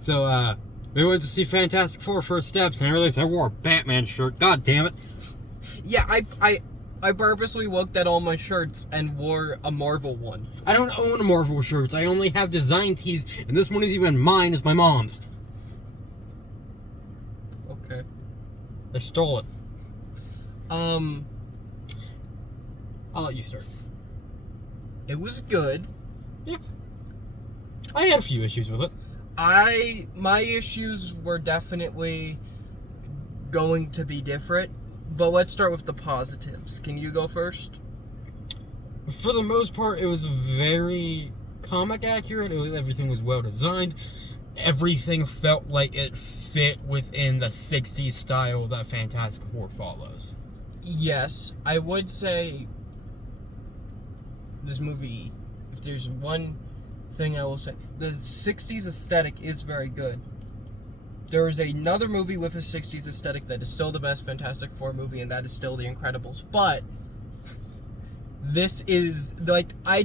So, we went to see Fantastic Four First Steps, and I realized I wore a Batman shirt. God damn it. Yeah, I purposely looked at all my shirts and wore a Marvel one. I don't own Marvel shirts. I only have design tees, and this one isn't even mine, it's my mom's. Okay. I stole it. Um, I'll let you start. it was good. Yeah. I had a few issues with it. My issues were definitely going to be different, but let's start with the positives. Can you go first? For the most part, it was very comic accurate. Everything was well designed. Everything felt like it fit within the 60s style that Fantastic Four follows. Yes, I would say this movie, if there's one thing I will say, the 60s aesthetic is very good. There is another movie with a 60s aesthetic that is still the best Fantastic Four movie, and that is still The Incredibles. But this is, like, I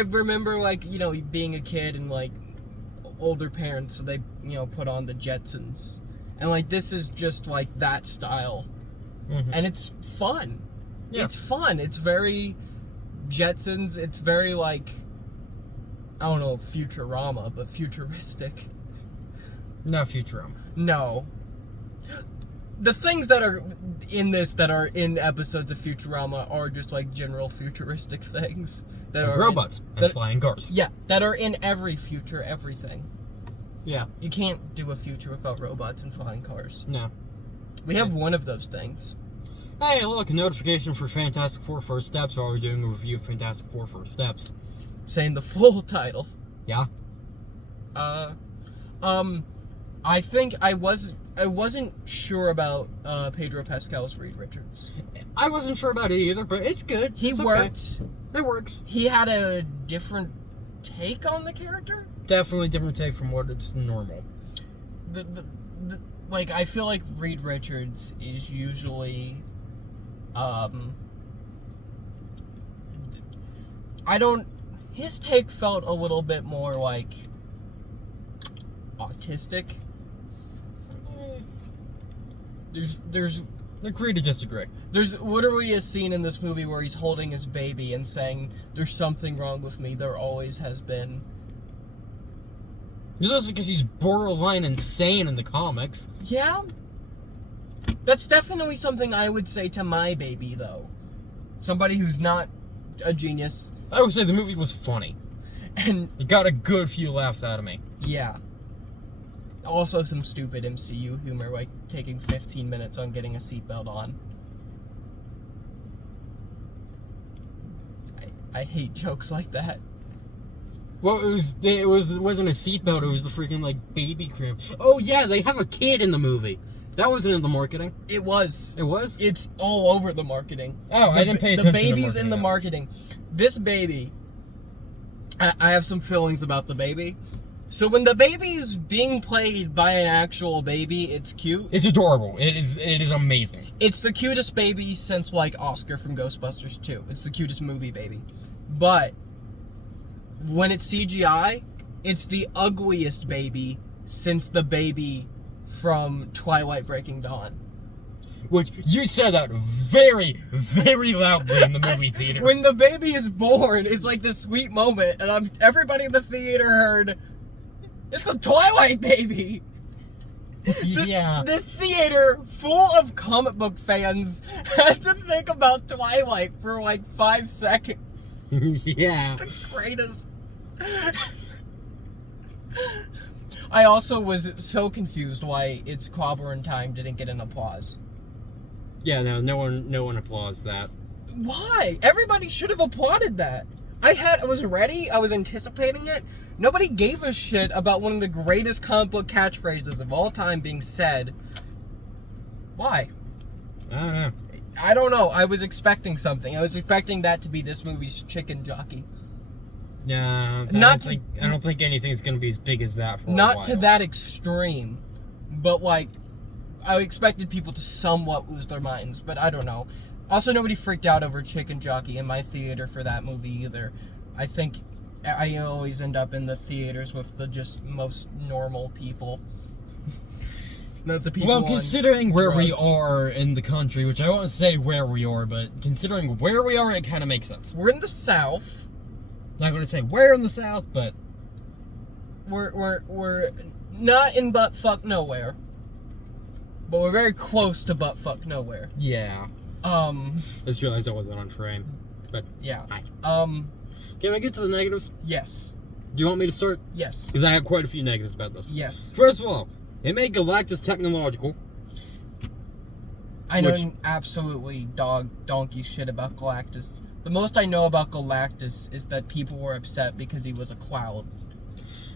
remember, like, you know, being a kid and, like, older parents, so they, you know, put on the Jetsons. And, like, this is just, like, that style. Mm-hmm. And it's fun. Yeah. It's fun. It's very Jetsons. It's very, like, I don't know, Futurama, but futuristic. Not Futurama. No. The things that are in this that are in episodes of Futurama are just like general futuristic things that Like are robots and flying cars. Yeah, that are in every future everything. Yeah. You can't do a future without robots and flying cars. No. We have one of those things. Hey, look, a notification for Fantastic Four First Steps while we're doing a review of Fantastic Four First Steps. Saying the full title. Yeah? I think I wasn't sure about Pedro Pascal's Reed Richards. I wasn't sure about it either, but it's good. He worked. It works. He had a different take on the character. Definitely different take from what it's normal. Like, I feel like Reed Richards is usually, his take felt a little bit more like autistic. There's Agree to disagree. There's literally a scene in this movie where he's holding his baby and saying, "There's something wrong with me. There always has been." It's also because he's borderline insane in the comics. Yeah. That's definitely something I would say to my baby, though. Somebody who's not a genius. I would say the movie was funny. And It got a good few laughs out of me. yeah. Also some stupid MCU humor, like taking 15 minutes on getting a seatbelt on. I hate jokes like that. Well, it wasn't a seatbelt. It was the freaking like baby cramp. Oh yeah, they have a kid in the movie. That wasn't in the marketing. It was. It was. It's all over the marketing. Oh, I didn't pay The attention to baby's in the marketing. marketing. This baby, I have some feelings about the baby. So when the baby is being played by an actual baby, it's cute. It's adorable. It is amazing. It's the cutest baby since, like, Oscar from Ghostbusters 2. It's the cutest movie baby. But when it's CGI, it's the ugliest baby since the baby from Twilight Breaking Dawn. Which, you said that very, very loudly in the movie theater. When the baby is born, it's like this sweet moment, and everybody in the theater heard, "It's a Twilight baby!" Yeah. This theater full of comic book fans had to think about Twilight for like 5 seconds. Yeah. The greatest. I also was so confused why It's Clobber in Time didn't get an applause. Yeah, no one applauds that. Why? Everybody should have applauded that. I was ready. I was anticipating it. Nobody gave a shit about one of the greatest comic book catchphrases of all time being said. Why? I don't know. I don't know. I was expecting something. I was expecting that to be this movie's chicken jockey. Yeah, I don't think anything's gonna be as big as that for a while. Not to that extreme, but like, I expected people to somewhat lose their minds, but I don't know. Also, nobody freaked out over Chicken Jockey in my theater for that movie either. I think I always end up in the theaters with the just most normal people. Not the people. Well, on considering where we drugs. are in the country, which I won't say where we are, but considering where we are, it kind of makes sense. We're in the South. Not going to say where in the South, but We're not in buttfuck nowhere. But we're very close to buttfuck nowhere. yeah. I just realized I wasn't on frame. But Yeah. can I get to the negatives? Yes. Do you want me to start? Yes. Because I have quite a few negatives about this. Yes. First of all, it made Galactus technological. I know Which- absolutely donkey shit about Galactus. The most I know about Galactus is that people were upset because he was a cloud.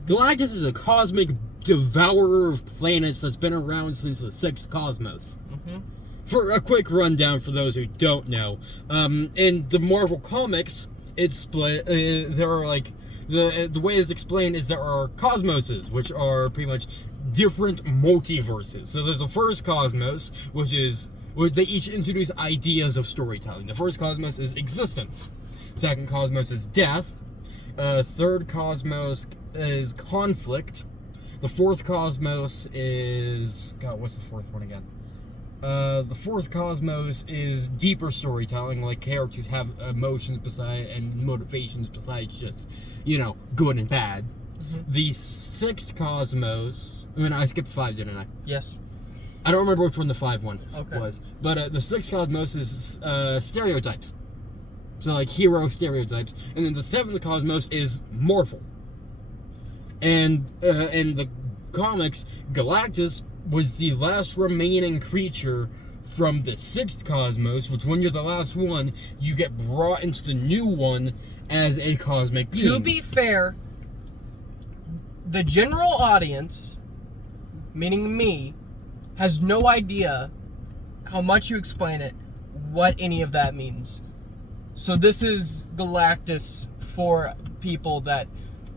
Galactus is a cosmic devourer of planets that's been around since the sixth cosmos. Mm-hmm. For a quick rundown for those who don't know, in the Marvel comics, it's split. There are like the way it's explained is there are cosmoses, which are pretty much different multiverses. So there's the first cosmos, which is where they each introduce ideas of storytelling. The first cosmos is existence. Second cosmos is death. Third cosmos is conflict. The fourth cosmos is what's the fourth one again? The fourth cosmos is deeper storytelling, like characters have emotions beside and motivations besides just, good and bad. Mm-hmm. The sixth cosmos, I skipped 5, didn't I? Yes. I don't remember which one the 5 one Okay. was. But the sixth cosmos is stereotypes. So like hero stereotypes. And then the seventh cosmos is mortal. And in the comics, Galactus was the last remaining creature from the sixth cosmos, which when you're the last one, you get brought into the new one as a cosmic being. To be fair, the general audience, meaning me, has no idea how much you explain it, what any of that means. So this is Galactus for people that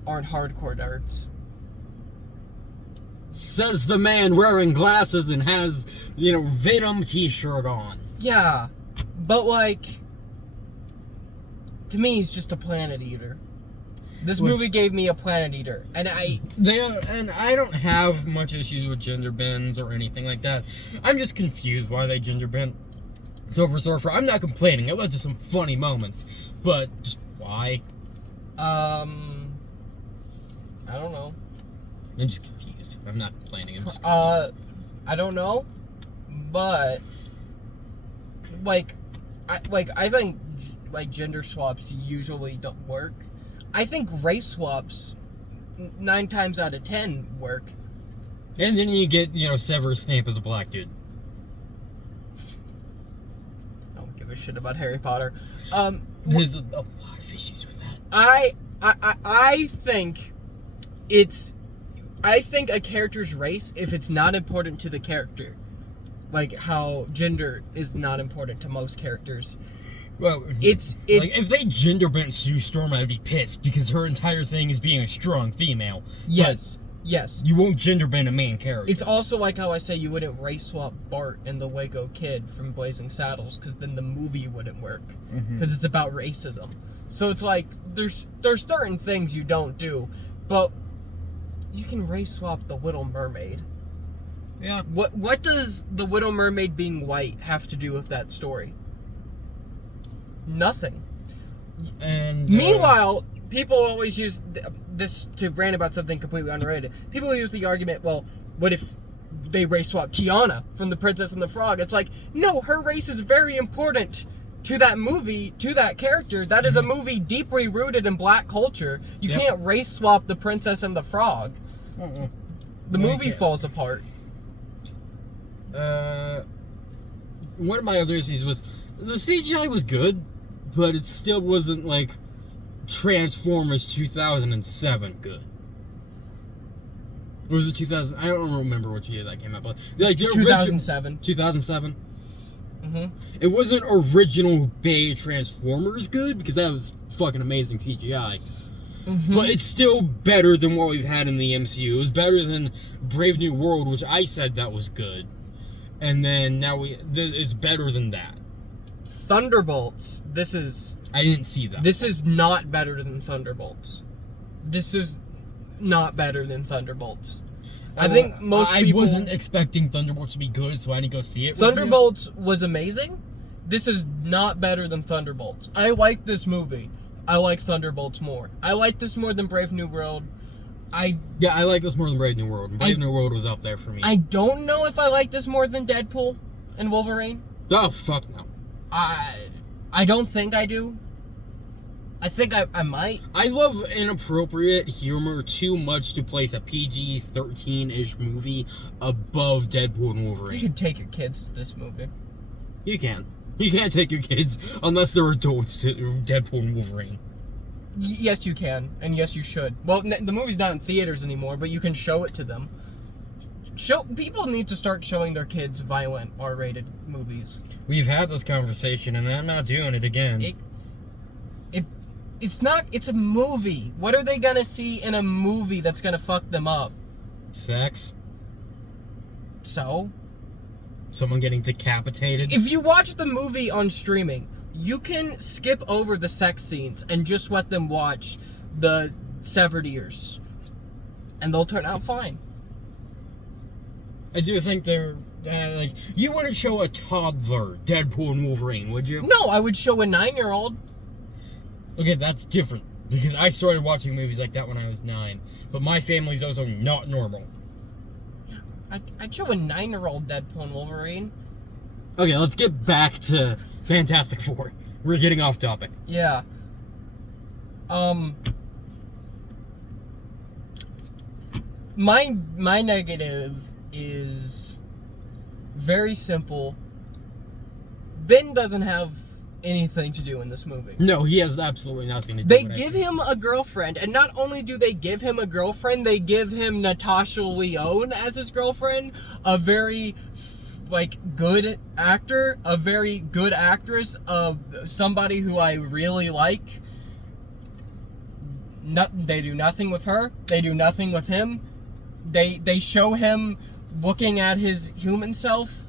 aren't hardcore nerds. Says the man wearing glasses and has, Venom t-shirt on. Yeah, but to me, he's just a planet eater. This movie gave me a planet eater, and I don't have much issues with gender bends or anything like that. I'm just confused why they gender bent Silver Surfer. I'm not complaining. It led to some funny moments, but just why? I don't know. I'm just confused. I'm not complaining. I'm just I don't know, but I think gender swaps usually don't work. I think race swaps 9 times out of 10 work. And then you get, Severus Snape as a black dude. I don't give a shit about Harry Potter. There's a lot of issues with that. I think a character's race, if it's not important to the character, like how gender is not important to most characters. Well, It's like, if they gender bent Sue Storm, I'd be pissed because her entire thing is being a strong female. yes. You won't gender bend a main character. It's also like how I say you wouldn't race swap Bart and the Waco Kid from Blazing Saddles, because then the movie wouldn't work, because it's about racism. So it's like there's certain things you don't do, but you can race swap the Little Mermaid. Yeah. What does the Little Mermaid being white have to do with that story? Nothing. And Meanwhile, people always use this to rant about something completely unrelated. People use the argument, well, what if they race swap Tiana from The Princess and the Frog? It's like, no, her race is very important to that movie, to that character. That is a movie deeply rooted in black culture. You can't race swap The Princess and the Frog. The movie falls apart. One of my other issues was the CGI was good, but it still wasn't like Transformers 2007 good. Or was it 2000? I don't remember which year that came out, but like 2007. 2007. Mm-hmm. It wasn't original Bay Transformers good because that was fucking amazing CGI. Mm-hmm. But it's still better than what we've had in the MCU. It was better than Brave New World, which I said that was good. And then now it's better than that. Thunderbolts. I didn't see that. This is not better than Thunderbolts. this is not better than Thunderbolts. I think most I people... wasn't expecting Thunderbolts to be good, so I didn't go see it. Thunderbolts was amazing. This is not better than Thunderbolts. I like this movie. I like Thunderbolts more. I like this more than Brave New World. I like this more than Brave New World. Brave New World was up there for me. I don't know if I like this more than Deadpool and Wolverine. Oh, fuck no. I don't think I do. I think I might. I love inappropriate humor too much to place a PG-13-ish movie above Deadpool and Wolverine. You can take your kids to this movie. You can. You can't take your kids unless they're adults to Deadpool and Wolverine. Yes, you can, and yes, you should. Well, the movie's not in theaters anymore, but you can show it to them. People need to start showing their kids violent R-rated movies. We've had this conversation, and I'm not doing it again. It's a movie. What are they gonna see in a movie that's gonna fuck them up? Sex? So? Someone getting decapitated? If you watch the movie on streaming, you can skip over the sex scenes and just let them watch the severed ears. And they'll turn out fine. I do think they're, like, you wouldn't show a toddler Deadpool and Wolverine, would you? No, I would show a 9-year-old. Okay, that's different. Because I started watching movies like that when I was 9. But my family's also not normal. I'd show a 9-year-old Deadpool and Wolverine. Okay, let's get back to Fantastic Four. We're getting off topic. Yeah. My negative is very simple. Ben doesn't have anything to do in this movie. No, he has absolutely nothing to do They with it. give him a girlfriend, and not only do they give him a girlfriend, they give him Natasha Lyonne as his girlfriend, a very good actor, a very good actress, somebody who I really like. They do nothing with her. They do nothing with him. They show him looking at his human self,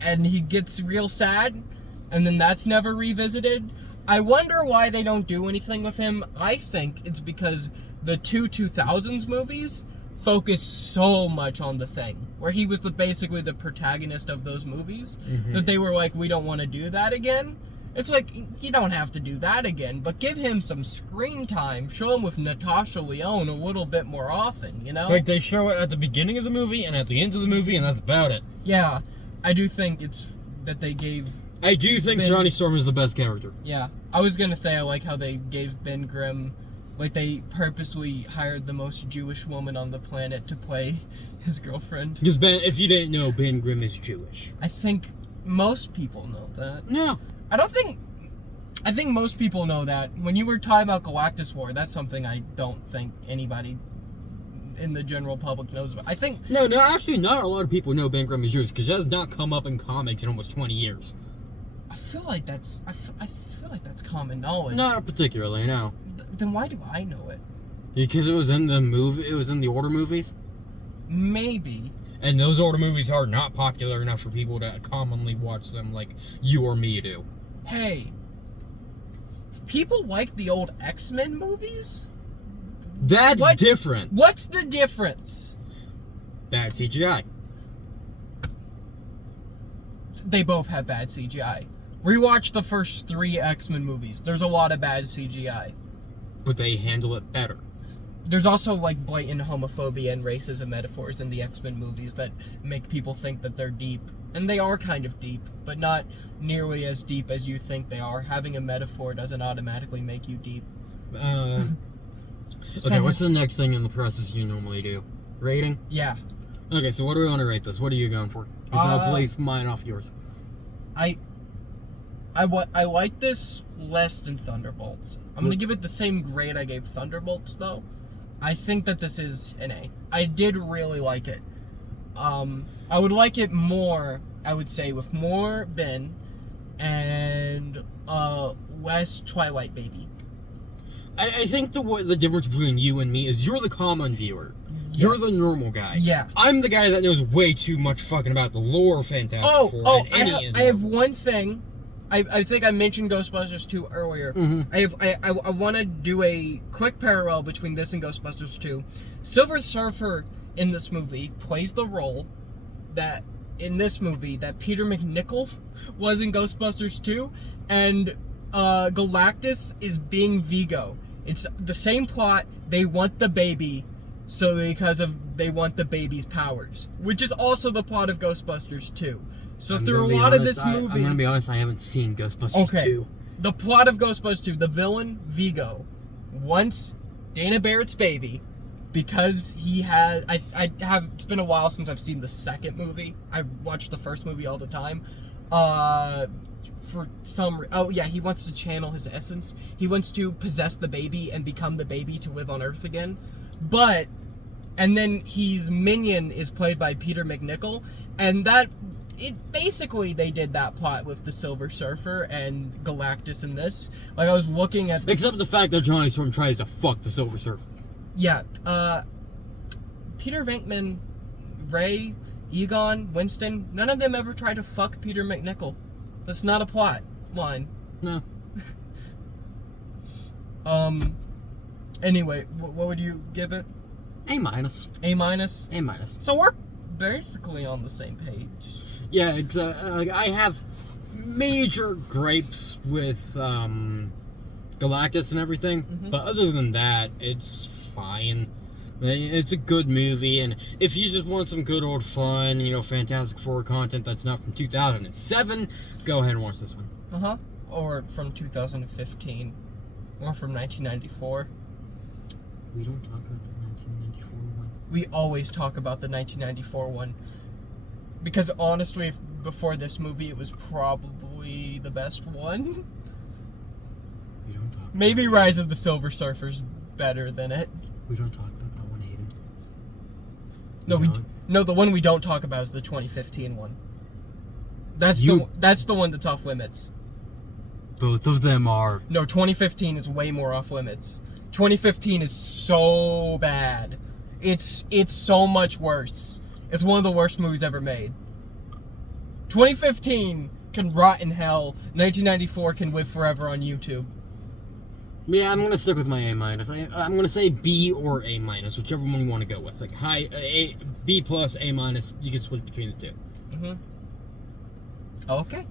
and he gets real sad, and then that's never revisited. I wonder why they don't do anything with him. I think it's because the 2000s movies focus so much on The Thing, where he was basically the protagonist of those movies, that they were like, we don't want to do that again. It's like, you don't have to do that again, but give him some screen time. Show him with Natasha Lyonne a little bit more often, you know? Like, they show it at the beginning of the movie and at the end of the movie, and that's about it. Yeah, I do think it's that they gave... I do think Johnny Storm is the best character. Yeah, I was gonna say I like how they gave Ben Grimm... Like, they purposely hired the most Jewish woman on the planet to play his girlfriend. Because if you didn't know, Ben Grimm is Jewish. I think most people know that. No. I think most people know that. When you were talking about Galactus War, that's something I don't think anybody in the general public knows about. I think... No, actually, not a lot of people know Ben Grimm is Jewish, because that has not come up in comics in almost 20 years. I feel like that's common knowledge. Not particularly, no. Then why do I know it? Because it was in the movie, it was in the older movies? Maybe. And those older movies are not popular enough for people to commonly watch them like you or me do. Hey, people like the old X-Men movies? That's different. What's the difference? Bad CGI. They both have bad CGI. Rewatch the first 3 X-Men movies. There's a lot of bad CGI. But they handle it better. There's also, like, blatant homophobia and racism metaphors in the X-Men movies that make people think that they're deep. And they are kind of deep, but not nearly as deep as you think they are. Having a metaphor doesn't automatically make you deep. Okay, what's the next thing in the process you normally do? Rating? Yeah. Okay, so what do we want to rate this? What are you going for? Because I'll place mine off yours. I like this less than Thunderbolts. I'm gonna give it the same grade I gave Thunderbolts, though. I think that this is an A. I did really like it. I would like it more, I would say, with more Ben and less Twilight Baby. I think the difference between you and me is you're the common viewer. Yes. You're the normal guy. Yeah. I'm the guy that knows way too much fucking about the lore of Fantastic Four. I have one thing I think I mentioned Ghostbusters 2 earlier. Mm-hmm. I want to do a quick parallel between this and Ghostbusters 2. Silver Surfer in this movie plays the role that Peter McNichol was in Ghostbusters 2, and Galactus is being Vigo. It's the same plot. They want the baby, they want the baby's powers, which is also the plot of Ghostbusters 2. So through a lot of this movie, I'm gonna be honest, I haven't seen Ghostbusters 2. The plot of Ghostbusters 2, the villain, Vigo, wants Dana Barrett's baby because he has... It's been a while since I've seen the second movie. I watch the first movie all the time. He wants to channel his essence. He wants to possess the baby and become the baby to live on Earth again. And then his minion is played by Peter McNichol, and basically they did that plot with the Silver Surfer and Galactus in this. Like, I was looking at this, except the fact that Johnny Storm tries to fuck the Silver Surfer. Yeah, Peter Venkman, Ray, Egon, Winston, none of them ever tried to fuck Peter McNichol. That's not a plot line. No. Anyway, what would you give it? A-. A-. So we're basically on the same page. Yeah, I have major gripes with Galactus and everything, but other than that, it's fine. It's a good movie, and if you just want some good old fun, Fantastic Four content that's not from 2007, go ahead and watch this one. Or from 2015, or from 1994. We don't talk about the 1994 one. We always talk about the 1994 one. Because honestly, before this movie, it was probably the best one. We don't talk. Maybe Rise of the Silver Surfer's better than it. We don't talk about that one, Aiden. No, the one we don't talk about is the 2015 one. That's the one that's off limits. Both of them are. No, 2015 is way more off limits. 2015 is so bad. It's so much worse. It's one of the worst movies ever made. 2015 can rot in hell. 1994 can live forever on YouTube. Yeah, I'm gonna stick with my A-. I'm gonna say B or A-, whichever one you want to go with. Like B plus A-. You can switch between the two. Okay.